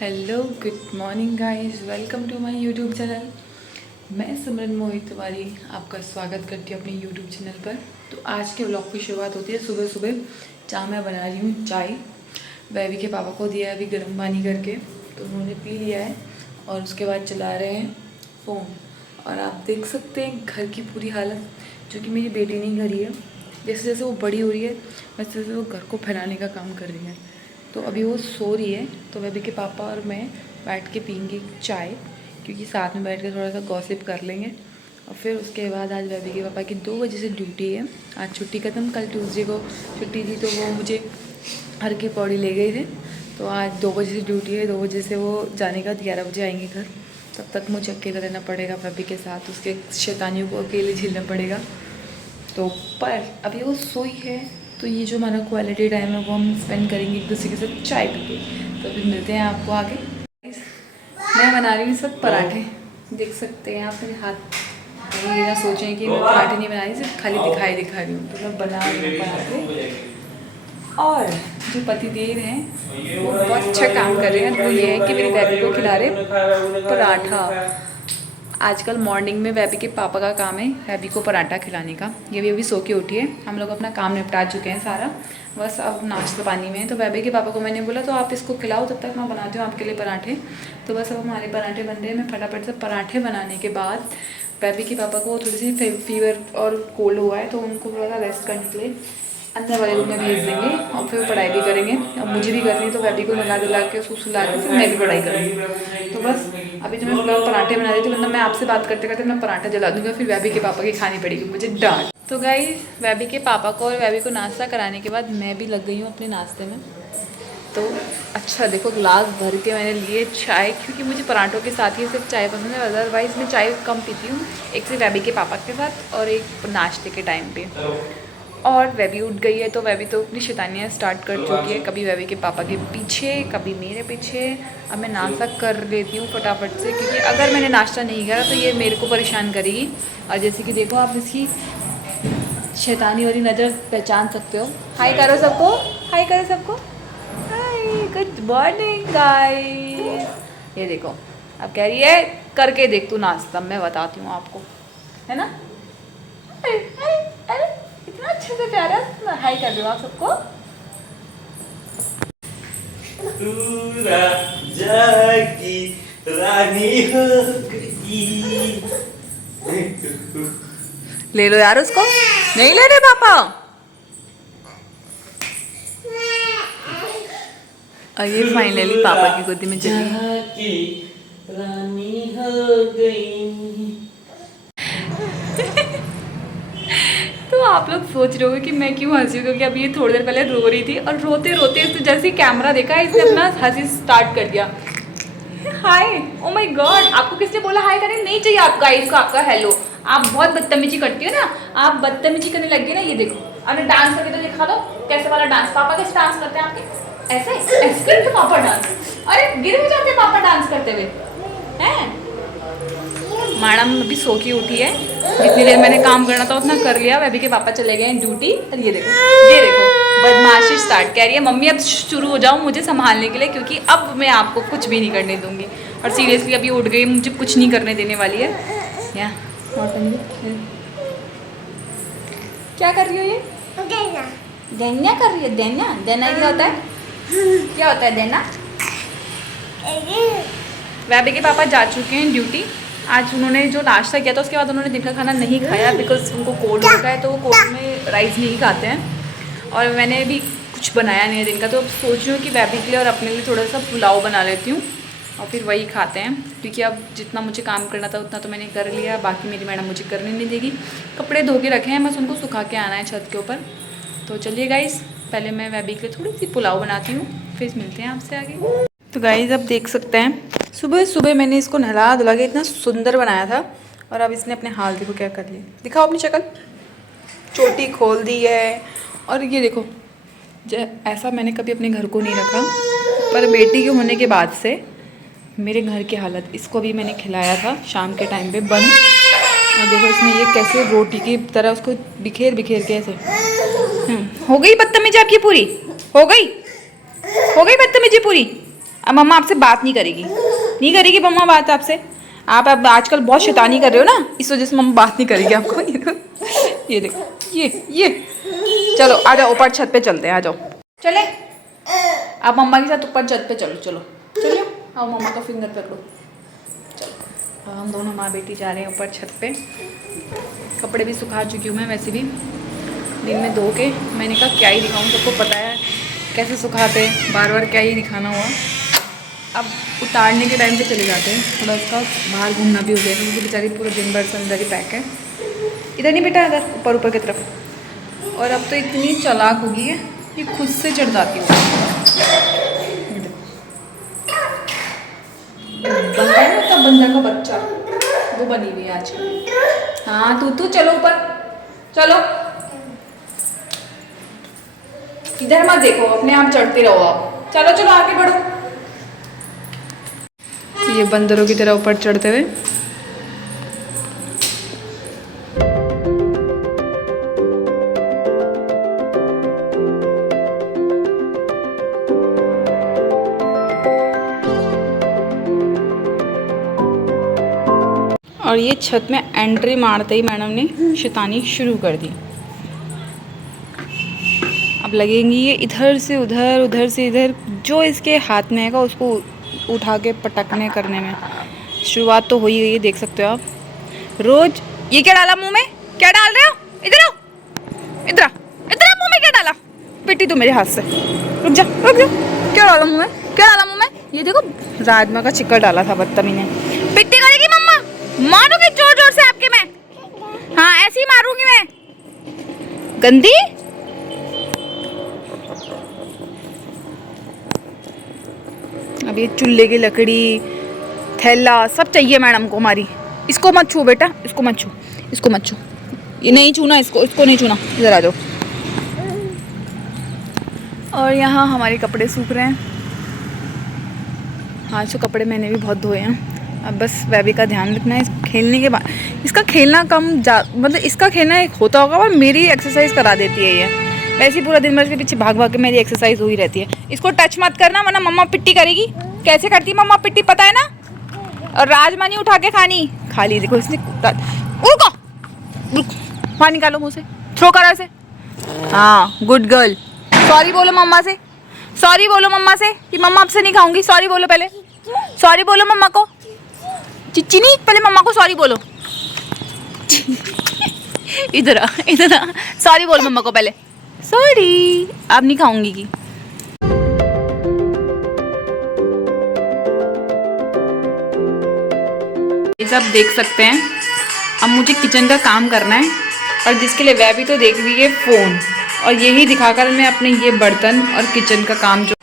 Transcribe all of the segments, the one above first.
Hello good morning guys, welcome to my YouTube channel. मैं सिमरन मोहित तिवारी आपका स्वागत करती हूँ अपने यूट्यूब चैनल पर। तो आज के व्लॉग की शुरुआत होती है सुबह सुबह। जहाँ मैं बना रही हूँ चाय। बेबी के पापा को दिया है अभी गर्म पानी करके, तो उन्होंने पी लिया है और उसके बाद चला रहे हैं फ़ोन। और आप देख सकते हैं घर की पूरी हालत, जो कि मेरी बेटी नहीं करी है। जैसे जैसे वो बड़ी हो रही है वैसे वैसे वो घर को फैलाने का काम कर रही है। तो अभी वो सो रही है, तो बेबी के पापा और मैं बैठ के पीएंगे चाय, क्योंकि साथ में बैठ के थोड़ा सा गॉसिप कर लेंगे। और फिर उसके बाद आज बेबी के पापा की 2 बजे से ड्यूटी है। आज छुट्टी ख़त्म, कल ट्यूसडे को छुट्टी थी तो वो मुझे हर की पौड़ी ले गए थे। तो आज 2 बजे से ड्यूटी है, 2 बजे से वो जाने का 11 बजे आएंगे घर। तब तक मुझे अकेला रहना पड़ेगा बेबी के साथ, उसके शैतानियों को अकेले झेलना पड़ेगा। तो पर अभी वो सोई है, तो ये जो हमारा क्वालिटी टाइम है वो हम स्पेंड करेंगे एक दूसरे के साथ चाय पी के। तो अभी मिलते हैं आपको आगे। मैं बना रही हूँ इस वक्त पराठे, देख सकते हैं आप मेरे हाथ। ये ना सोचें कि मैं पराठे नहीं बना रही, सिर्फ खाली दिखा रही हूँ। तो मैं बना रही हूँ पराठे। और जो पतिदेव हैं वो बहुत अच्छा काम कर रहे हैं। वो ये है कि मेरी बेबी को खिला रहे पराठा। आजकल मॉर्निंग में बेबी के पापा का काम है बेबी को पराठा खिलाने का। ये भी अभी सो के उठी है, हम लोग अपना काम निपटा चुके हैं सारा, बस अब नाश्ता पानी में है। तो बेबी के पापा को मैंने बोला तो आप इसको खिलाओ, तब तक मैं बनाती हूँ आपके लिए पराठे। तो बस अब हमारे पराठे बन रहे हैं। मैं फटाफट से पराठे बनाने के बाद बेबी के पापा को थोड़ी सी फीवर और कोल्ड हुआ है, तो उनको थोड़ा सा रेस्ट करने के लिए अंदर वाले रूम में भेज देंगे और फिर पढ़ाई भी करेंगे। अब मुझे भी करनी है, तो बेबी को नला दिला के उसको सुला के फिर मैं भी पढ़ाई करूँगी। तो बस अभी जो मैं फिलहाल पराठे बना रही थी, मतलब मैं आपसे बात करते करते मैं पराठा जला दूँगा, फिर बेबी के पापा की खानी पड़ेगी मुझे डांट। तो गाइस, बेबी के पापा को और बेबी को नाश्ता कराने के बाद मैं भी लग गई हूँ अपने नाश्ते में। तो अच्छा देखो, ग्लास भर के मैंने लिए चाय, क्योंकि मुझे पराठों के साथ ही सिर्फ चाय पसंद है, अदरवाइज़ मैं चाय कम पीती हूँ। एक से बेबी के पापा के साथ और एक नाश्ते के टाइम पे। और बेबी उठ गई है, तो बेबी तो अपनी शैतानियाँ स्टार्ट कर चुकी है, कभी बेबी के पापा के पीछे कभी मेरे पीछे। अब मैं नाश्ता कर लेती हूँ फटाफट से, क्योंकि अगर मैंने नाश्ता नहीं करा तो ये मेरे को परेशान करेगी। और जैसे कि देखो, आप इसकी शैतानी वाली नज़र पहचान सकते हो। हाय करो सबको, हाय करो सबको, हाय गुड मॉर्निंग गाइस। ये देखो, अब कह रही है करके देख तू नाश्ता, मैं बताती हूँ आपको, है ना। अरे अरे अरे, इतना अच्छे से प्यारा हाय कर रहे हो आप सबको। जागी रानी हो गई। ले लो यार उसको, नहीं ले रहे पापा। और ये फाइनली पापा की गोदी में चली। जागी रानी हो गई। तो आप लोग सोच रहे होंगे कि मैं क्यों हंसी हूँ, क्योंकि अभी ये थोड़ी देर पहले रो रही थी और रोते रोते इसने जैसे ही कैमरा देखा इसने अपना हंसी स्टार्ट कर दिया। हाय, ओ माय गॉड, आपको किसने बोला हाय करने नहीं चाहिए आपका इसको, आपका हेलो। आप बहुत बदतमीजी करती हो ना, आप बदतमीजी करने लग गई ना। ये देखो, अरे डांस करके तो दिखा दो, कैसे वाला डांस। पापा कैसे डांस करते हैं आपके, ऐसे ऐसे करते पापा डांस। अरे गिर भी जाते हैं पापा डांस करते हुए हैं। मैडम अभी सो के उठी है, जितनी देर मैंने काम करना था उतना कर लिया। बेबी के पापा चले गए हैं ड्यूटी। और ये देखो बदमाशी स्टार्ट कह रही है, मम्मी अब शुरू हो जाओ मुझे संभालने के लिए, क्योंकि अब मैं आपको कुछ भी नहीं करने दूंगी। और सीरियसली अभी उठ गई, मुझे कुछ नहीं करने देने वाली है। या क्या कर रही हो ये, देना कर रही है। देना देना क्या होता है, क्या होता है देना। बेबी के पापा जा चुके हैं ड्यूटी। आज उन्होंने जो नाश्ता किया था उसके बाद उन्होंने दिन का खाना नहीं खाया, बिकॉज उनको कोल्ड होता है, तो वो कोल्ड में राइस नहीं खाते हैं। और मैंने भी कुछ बनाया नहीं है दिन का, तो अब सोच रही हूँ कि बेबी के लिए और अपने लिए थोड़ा सा पुलाव बना लेती हूँ और फिर वही खाते हैं। क्योंकि अब जितना मुझे काम करना था उतना तो मैंने कर लिया, बाकी मेरी मैडम मुझे करने नहीं देगी। कपड़े धो के रखे हैं, बस उनको सुखा के आना है छत के ऊपर। तो चलिए गाइस, पहले मैं बेबी के लिए थोड़ी सी पुलाव बनाती हूँ, फिर मिलते हैं आपसे आगे। तो गाइस, अब देख सकते हैं सुबह सुबह मैंने इसको नहला धुला के इतना सुंदर बनाया था, और अब इसने अपने हाल देखो क्या कर लिए। दिखाओ अपनी शक्ल, चोटी खोल दी है। और ये देखो, ऐसा मैंने कभी अपने घर को नहीं रखा, पर बेटी के होने के बाद से मेरे घर की हालत। इसको भी मैंने खिलाया था शाम के टाइम पे बंद, और देखो इसने ये कैसे रोटी की तरह उसको बिखेर बिखेर के ऐसे। हो गई बदतमीजी आपकी पूरी, हो गई बदतमीजी पूरी। अब मम्मा आपसे बात नहीं करेगी, नहीं करेगी मम्मा बात आपसे। आप अब आजकल बहुत शैतानी कर रहे हो ना, इस वजह से मम्मा बात नहीं करेगी आपको। ये देखो ये चलो आ जाओ ऊपर छत पे चलते हैं, आ जाओ चले। आप मम्मा के साथ ऊपर छत पे चलो, चलो चलो आओ मम्मा का फिंगर पकड़ो। चलो हम दोनों माँ बेटी जा रहे हैं ऊपर छत पे। कपड़े भी सुखा चुकी हूँ मैं वैसे भी दिन में धो के। मैंने कहा क्या ही दिखाऊँ, सबको पता है कैसे सुखाते हैं, बार बार क्या ही दिखाना हुआ। अब उतारने के टाइम पे चले जाते हैं, थोड़ा उसका बाहर घूमना भी हो गया क्योंकि बेचारी पूरे दिन भर से अंदर ही पैक है। इधर नहीं बेटा, इधर ऊपर ऊपर की तरफ। और अब तो इतनी चालाक हो गई है कि खुद से चढ़ जाती है। बंदा है ना, बंदा का बच्चा वो बनी हुई है आज। हाँ तू चलो ऊपर चलो, इधर मत देखो, अपने आप चढ़ते रहो आप। चलो चलो आगे बढ़ो। ये बंदरों की तरह ऊपर चढ़ते हुए। और ये छत में एंट्री मारते ही मैडम ने शैतानी शुरू कर दी। अब लगेंगी ये इधर से उधर, उधर से इधर, जो इसके हाथ में आएगा उसको उठा के पटकने करने में। शुरुआत तो हो ही गई है, देख सकते हो आप। रोज ये क्या डाला मुंह में, क्या डाल रहे हो, इधर आओ, इधर आ, इधर आ, मुंह में क्या डाला, पिटी तू मेरे हाथ से, रुक जा रुक जा। क्या डाला मुंह में, क्या डाला मुंह में, ये देखो राजमा का चिक्कर डाला था बदतमीज ने। पिट्टी करेगी मम्मा, मारूंगी जोर जोर से आपके मैं, हाँ ऐसे ही मारूंगी मैं, गंदी। अब ये चूल्हे की लकड़ी, थैला सब चाहिए मैडम को हमारी। इसको मत छू बेटा, इसको मत छू, इसको मत छू, ये नहीं छूना, इसको नहीं छूना, इधर आ जाओ। और यहाँ हमारे कपड़े सूख रहे हैं। हाँ तो कपड़े मैंने भी बहुत धोए हैं। अब बस बेबी का ध्यान रखना है। खेलने के बाद इसका खेलना मतलब इसका खेलना एक होता होगा, और मेरी एक्सरसाइज करा देती है ये। वैसे ही पूरा दिन भर इसके पीछे भाग भाग के मेरी एक्सरसाइज हो ही रहती है। इसको टच मत करना वरना मम्मा पिट्टी करेगी। कैसे करती मम्मा पिट्टी पता है ना। और राजमा नहीं उठा के खा ली, देखो इसने पानी निकालो मुँह से, थ्रो करो इसे। हाँ गुड गर्ल। सॉरी बोलो मम्मा से, सॉरी बोलो मम्मा से कि मम्मा आपसे नहीं खाऊंगी। सॉरी बोलो पहले, सॉरी बोलो मम्मा को। चिच्ची नहीं, पहले मम्मा को सॉरी बोलो। इधर आ, सॉरी बोल मम्मा को पहले, सॉरी अब नहीं खाऊंगी की। ये सब देख सकते हैं। अब मुझे किचन का काम करना है, और जिसके लिए वह भी तो देख रही है फ़ोन, और यही दिखाकर मैं अपने ये बर्तन और किचन का काम जो।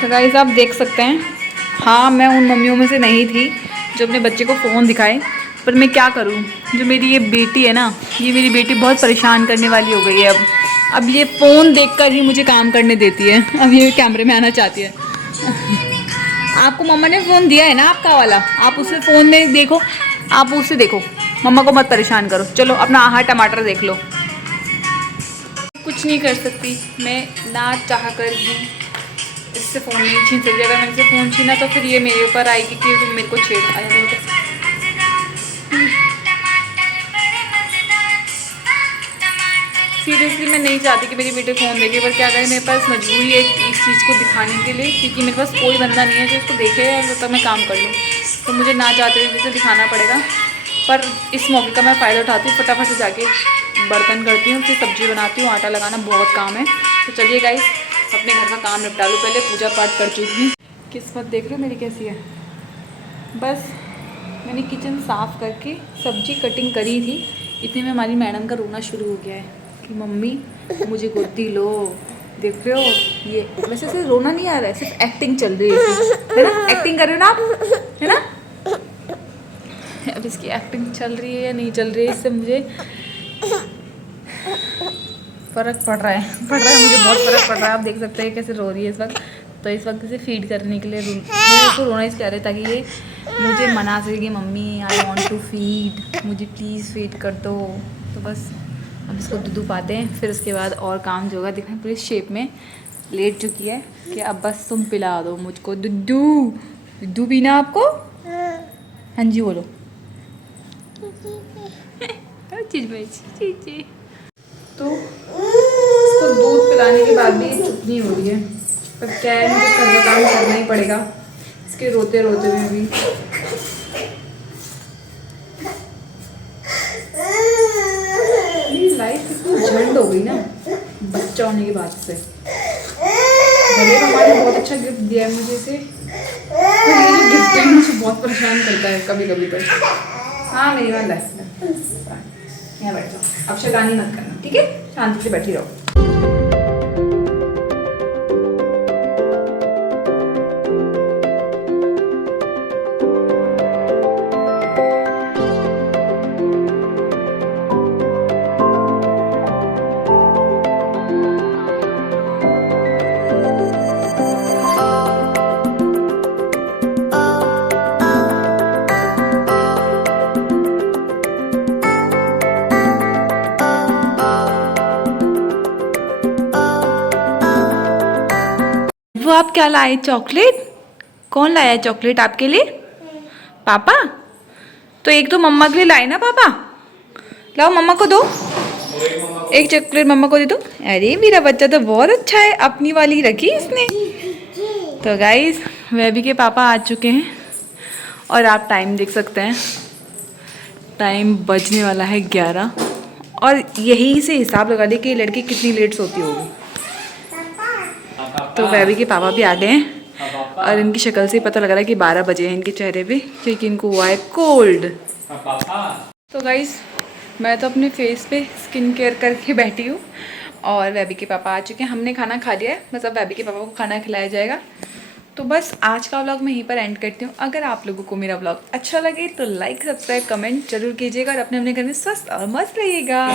तो गाइस आप देख सकते हैं, हाँ मैं उन मम्मियों में से नहीं थी जो अपने बच्चे को फ़ोन दिखाए, पर मैं क्या करूँ, जो मेरी ये बेटी है ना, ये मेरी बेटी बहुत परेशान करने वाली हो गई है। अब ये फ़ोन देखकर ही मुझे काम करने देती है। अब ये कैमरे में आना चाहती है। आपको मम्मा ने फ़ोन दिया है ना आपका वाला, आप उसे फ़ोन में देखो, आप उससे देखो, मम्मा को मत परेशान करो। चलो अपना आहा टमाटर देख लो। कुछ नहीं कर सकती मैं, ना चाह कर भी इससे फ़ोन नहीं छीन सकती। अगर मैंने इससे फ़ोन छीना तो फिर ये मेरे ऊपर आएगी कि तुम मेरे को छेड़। सीरियसली मैं नहीं चाहती कि मेरी बेटी फ़ोन देखे, पर क्या करें, मेरे पास मजबूरी है इस चीज़ को दिखाने के लिए, क्योंकि मेरे पास कोई बंदा नहीं है जो इसको देखे और जब तक मैं काम कर लूँ। तो मुझे ना चाहते हुए इसे दिखाना पड़ेगा, पर इस मौके का मैं फ़ायदा उठाती हूँ। फटाफट से जाके बर्तन करती हूँ, फिर सब्ज़ी बनाती हूँ, आटा लगाना बहुत काम है। तो चलिए गाइस अपने घर का काम निपटा लूँ पहले, पूजा पाठ कर चुकी हूँ। किस्मत देख रहे हो मेरी कैसी है। बस मैंने किचन साफ़ करके सब्जी कटिंग करी थी, इतने में हमारी मैडम का रोना शुरू हो गया है कि मम्मी मुझे गोदी लो। देख रहे हो ये, वैसे से रोना नहीं आ रहा है, सिर्फ एक्टिंग चल रही है ना, एक्टिंग कर रहे हो ना आप, है ना। अब इसकी एक्टिंग चल रही है या नहीं चल रही है, इससे मुझे फ़र्क पड़ रहा है मुझे बहुत फ़र्क पड़ रहा है। आप देख सकते हैं कैसे रो रही है इस वक्त। तो इस वक्त इसे फीड करने के लिए उसको रोना इसलिए आ रहा है ताकि ये मुझे मना सके कि mummy I want to feed, मुझे प्लीज़ फीड कर दो। तो बस अब इसको दूध पाते हैं, फिर उसके बाद और काम जो होगा दिखाएं पूरी शेप में। लेट चुकी है कि अब बस तुम पिला दो मुझको दुद्धू। दुद्धू पीना आपको? हाँ जी बोलो। तो इसको दूध पिलाने के बाद भी ये चुप नहीं हो रही है, पर क्या है, मुझे घर का काम करना ही पड़ेगा इसके रोते रोते में भी। मेरी लाइफ इतनी झंड हो गई ना बच्चा होने के बाद से। भले हमारे बहुत अच्छा गिफ्ट दिया है मुझे इसे, पर ये जो गिफ्ट है मुझे बहुत परेशान करता है कभी कभी। पर हाँ मेरी बात लाइफ में यहाँ बैठ जाओ, अब शैतानी मत करना, ठीक है? शांति से बैठी रहो। वो आप क्या लाए? चॉकलेट? कौन लाया चॉकलेट आपके लिए? पापा? तो एक तो मम्मा के लिए लाए ना पापा। लाओ मम्मा को दो, एक चॉकलेट मम्मा को दे दो। अरे मेरा बच्चा तो बहुत अच्छा है, अपनी वाली रखी इसने। तो गाइस वैभी के पापा आ चुके हैं और आप टाइम देख सकते हैं, टाइम बजने वाला है 11। और यही से हिसाब लगा ली कि लड़की कितनी लेट सोती होगी। तो वैभी के पापा भी आ गए हैं और इनकी शक्ल से ही पता लग रहा है कि 12 बजे हैं इनके चेहरे पे, क्योंकि इनको हुआ है कोल्ड। तो गाइस मैं तो अपने फेस पे स्किन केयर करके बैठी हूँ और वैभी के पापा आ चुके हैं। हमने खाना खा लिया है, बस अब वैभी के पापा को खाना खिलाया जाएगा। तो बस आज का व्लॉग मैं यहीं पर एंड करती हूँ। अगर आप लोगों को मेरा व्लॉग अच्छा लगे तो लाइक सब्सक्राइब कमेंट जरूर कीजिएगा और अपने घर में स्वस्थ और मस्त रहिएगा।